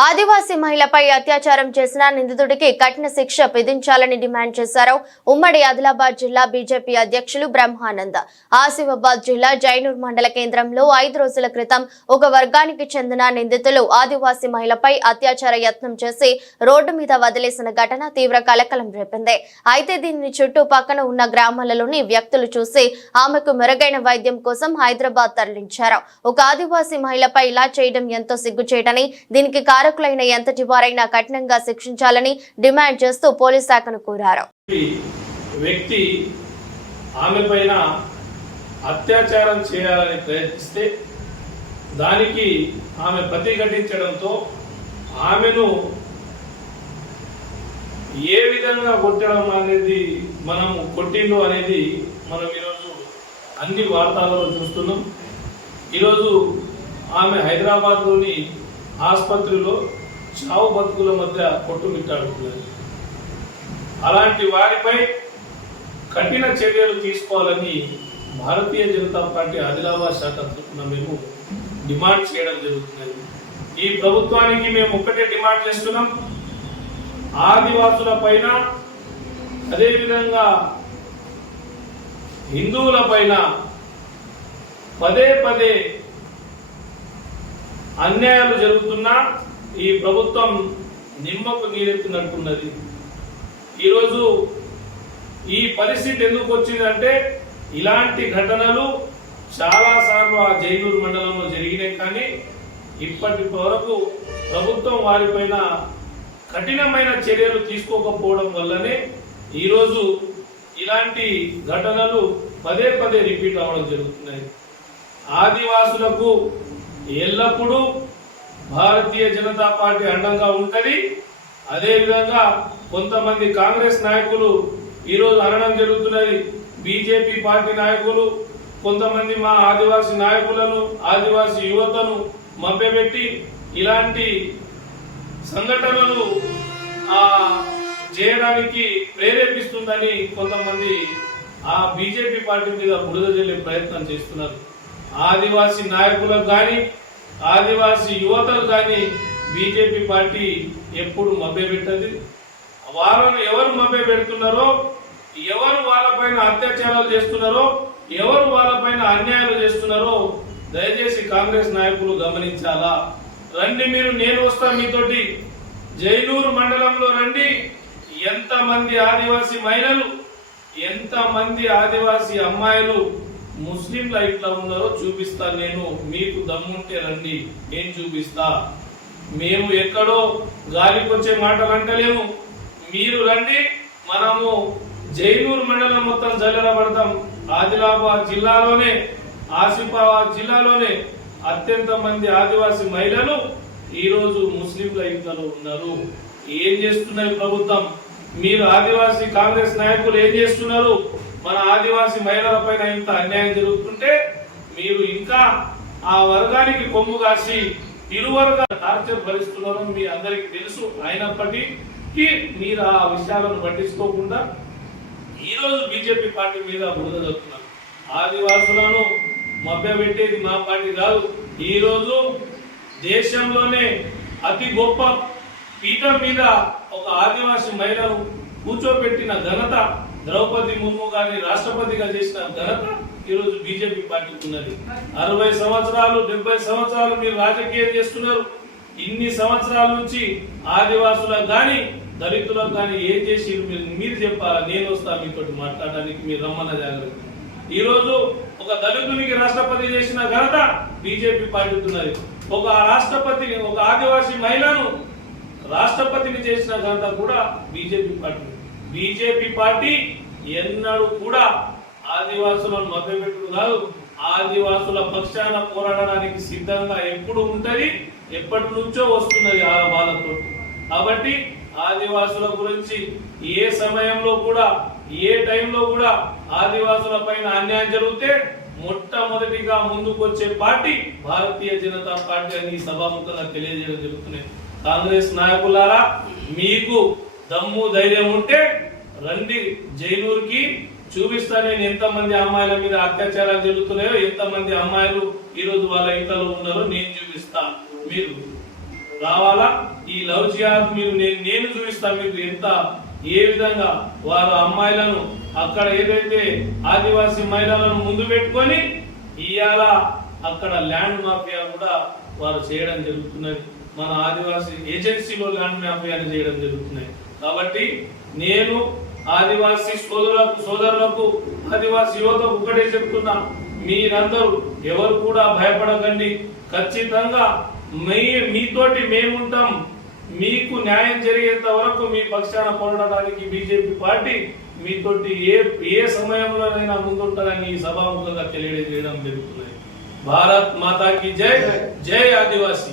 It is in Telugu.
ఆదివాసీ మహిళపై అత్యాచారం చేసిన నిందితుడికి కఠిన శిక్ష విధించాలని డిమాండ్ చేశారు. ఉమ్మడి ఆదిలాబాద్ జిల్లా బీజేపీ అధ్యక్షులు బ్రహ్మానంద ఆసిఫాబాద్ జిల్లా జైనూర్ మండల కేంద్రంలో ఐదు రోజుల క్రితం ఒక వర్గానికి చెందిన నిందితులు ఆదివాసీ మహిళపై అత్యాచార యత్నం చేసి రోడ్డు మీద వదిలేసిన ఘటన తీవ్ర కలకలం రేపింది. అయితే దీనిని చుట్టూ పక్కన ఉన్న గ్రామాలలోని వ్యక్తులు చూసి ఆమెకు మెరుగైన వైద్యం కోసం హైదరాబాద్ తరలించారు. ఒక ఆదివాసీ మహిళపై ఇలా చేయడం ఎంతో సిగ్గుచేటని దీనికి కారకులైన ఎంతటి వారైనా కఠినంగా శిక్షించాలని డిమాండ్ చేస్తూ పోలీస్ శాఖను కోరారు. వ్యక్తి ఆమె పైన అత్యాచారం చేయాలని ప్రయత్నిస్తే దానికి ఆమె ప్రతిఘటించడంతో ఆమెను ఏ విధంగా కొట్టడం అనేది మనం కొట్టిండు అనేది మనం ఈరోజు అన్ని వార్తలలో చూస్తున్నాం. ఈరోజు ఆమె హైదరాబాద్లోని ఆసుపత్రిలో చావు బతుకుల మధ్య కొట్టుమిట్టాడుతున్నారు అలాంటి వారిపై కఠిన చర్యలు తీసుకోవాలని భారతీయ జనతా పార్టీ ఆదిలాబాద్ శాఖ తరఫున మేము డిమాండ్ చేయడం జరుగుతున్నది. ఈ ప్రభుత్వానికి మేము ఒక్కటే డిమాండ్ చేస్తున్నాం. ఆదివాసుల పైన అదేవిధంగా హిందువుల పైన పదే పదే అన్యాయాలు జరుగుతున్నా ఈ ప్రభుత్వం నిమ్మకు నీరెత్తినట్టున్నది. ఈరోజు ఈ పరిస్థితి ఎందుకు వచ్చిందంటే ఇలాంటి ఘటనలు చాలా సార్లు ఆ జైనూరు మండలంలో జరిగినాయి కానీ ఇప్పటి వరకు ప్రభుత్వం వారిపైన కఠినమైన చర్యలు తీసుకోకపోవడం వల్లనే ఈరోజు ఇలాంటి ఘటనలు పదే పదే రిపీట్ అవ్వడం జరుగుతున్నాయి. ఆదివాసులకు ఎల్లప్పుడూ భారతీయ జనతా పార్టీ అండంగా ఉంటుంది. అదేవిధంగా కొంతమంది కాంగ్రెస్ నాయకులు ఈరోజు అనడం జరుగుతున్నది. బీజేపీ పార్టీ నాయకులు కొంతమంది మా ఆదివాసీ నాయకులను ఆదివాసీ యువతను మభ్యపెట్టి ఇలాంటి సంఘటనలు చేయడానికి ప్రేరేపిస్తుందని కొంతమంది ఆ బీజేపీ పార్టీ మీద బురద జల్లే ప్రయత్నం చేస్తున్నారు. ఆదివాసీ నాయకులకు కానీ ఆదివాసీ యువతలు కానీ బీజేపీ పార్టీ ఎప్పుడు మభ్యపెట్టది వాళ్ళను ఎవరు మభ్య పెడుతున్నారో ఎవరు వాళ్ళపైన అత్యాచారాలు చేస్తున్నారో ఎవరు వాళ్ళపైన అన్యాయాలు చేస్తున్నారో దయచేసి కాంగ్రెస్ నాయకులు గమనించాలా? రండి మీరు నేను వస్తా మీతోటి. జైనూరు మండలంలో రండి. ఎంతమంది ఆదివాసీ మహిళలు ఎంతమంది ఆదివాసీ అమ్మాయిలు ముస్లింలు ఇట్లా ఉన్నారో చూపిస్తా నేను మీకు దమ్ముంటే రండి నేను చూపిస్తా. మేము ఎక్కడో గాలికొచ్చే మాటలు అంటలేము. మీరు రండి మనము జైనూరు మండలం మొత్తం జల్లెడబడతాం ఆదిలాబాద్ జిల్లాలోనే ఆసిఫాబాద్ జిల్లాలోనే అత్యంత మంది ఆదివాసీ మహిళలు ఈరోజు ముస్లింల ఇంట్లో ఉన్నారు. ఏం చేస్తున్నారు ప్రభుత్వం? మీరు ఆదివాసీ కాంగ్రెస్ నాయకులు ఏం చేస్తున్నారు? మన ఆదివాసీ మహిళల పైన ఇంత అన్యాయం జరుగుతుంటే మీరు ఇంకా ఆ వర్గానికి కొమ్ము కాసి ఇరువర్గా టార్చర్ భరిస్తున్నారో మీ అందరికీ తెలుసు. అయినప్పటికీ మీరు ఆ విషయాలను పట్టించుకోకుండా ఈరోజు బీజేపీ పార్టీ మీద బురద జరుగుతున్నారు ఆదివాసులను మభ్యపెట్టేది మా పార్టీ కాదు. ఈరోజు దేశంలోనే అతి గొప్ప పీఠం మీద ఒక ఆదివాసి మహిళను కూర్చోబెట్టిన ఘనత ద్రౌపది ముర్ము గారిని రాష్ట్రపతిగా చేసిన ఘనత ఈ రోజు బీజేపీ పార్టీకి ఉన్నది అరవై సంవత్సరాలు డెబ్బై సంవత్సరాలు మీరు రాజకీయం చేస్తున్నారు. ఇన్ని సంవత్సరాల నుంచి ఆదివాసులకు కానీ దళితులకు కానీ ఏం చేసి మీరు? మీరు చెప్పాలా? నేను వస్తా మీతో మాట్లాడడానికి మీరు రమ్మన్న జాగ్రత్త. ఈ రోజు ఒక దళితునికి రాష్ట్రపతి చేసిన ఘనత బీజేపీ పార్టీకి ఒక రాష్ట్రపతి ఒక ఆదివాసీ మహిళను రాష్ట్రపతిని చేసిన ఘనత కూడా బీజేపీ పార్టీ బీజేపీ పార్టీ ఎన్నడూ కూడా ఆదివాసులను మభ్యపెట్టుడు కాదు. ఆదివాసుల పక్షాన పోరాడడానికి సిద్ధంగా ఎప్పుడు ఉంటుంది ఎప్పటి నుంచో వస్తున్నది ఆ వాళ్ళతో కాబట్టి ఆదివాసుల గురించి ఏ సమయంలో కూడా ఏ టైంలో కూడా ఆదివాసుల పైన అన్యాయం జరిగితే మొట్టమొదటిగా ముందుకు వచ్చే పార్టీ భారతీయ జనతా పార్టీ అని సభాముఖంగా తెలియజేయడం జరుగుతున్నాయి కాంగ్రెస్ నాయకులారా మీకు దమ్ము ధైర్యం ఉంటే రండి జైలూరుకి. చూపిస్తా నేను ఎంతమంది అమ్మాయిల మీద అత్యాచారాలు జరుగుతున్నాయో ఎంతమంది అమ్మాయిలు ఈ రోజు వాళ్ళ ఇంట్లో ఉన్నారో నేను చూపిస్తా. మీరు రావాలా? ఈ లవ్ జిహాద్ మీరు నేను నేను చూపిస్తా మీకు ఎంత ఏ విధంగా వారు అమ్మాయిలను అక్కడ ఏదైతే ఆదివాసీ మహిళలను ముందు పెట్టుకొని ఇవాళ అక్కడ ల్యాండ్ మాఫియా కూడా వారు చేయడం జరుగుతున్నది. మన ఆదివాసీ ఏజెన్సీలో ల్యాండ్ మాఫియాని చేయడం జరుగుతున్నాయి. కాబట్టి నేను ఆదివాసీ సోదరులకు సోదరులకు ఆదివాసీ యువతకు ఒకటే చెప్తున్నా. మీరందరూ ఎవరు కూడా భయపడకండి. ఖచ్చితంగా మీ మీతోటి మేముంటాం. మీకు న్యాయం జరిగేంత వరకు మీ పక్షాన పోరాడడానికి బీజేపీ పార్టీ మీతోటి ఏ ఏ సమయంలోనైనా ముందుంటారని ఈ సభాముఖంగా తెలియజేయడం జరుగుతున్నది భారత్ మాతాకి జై. జై ఆదివాసీ.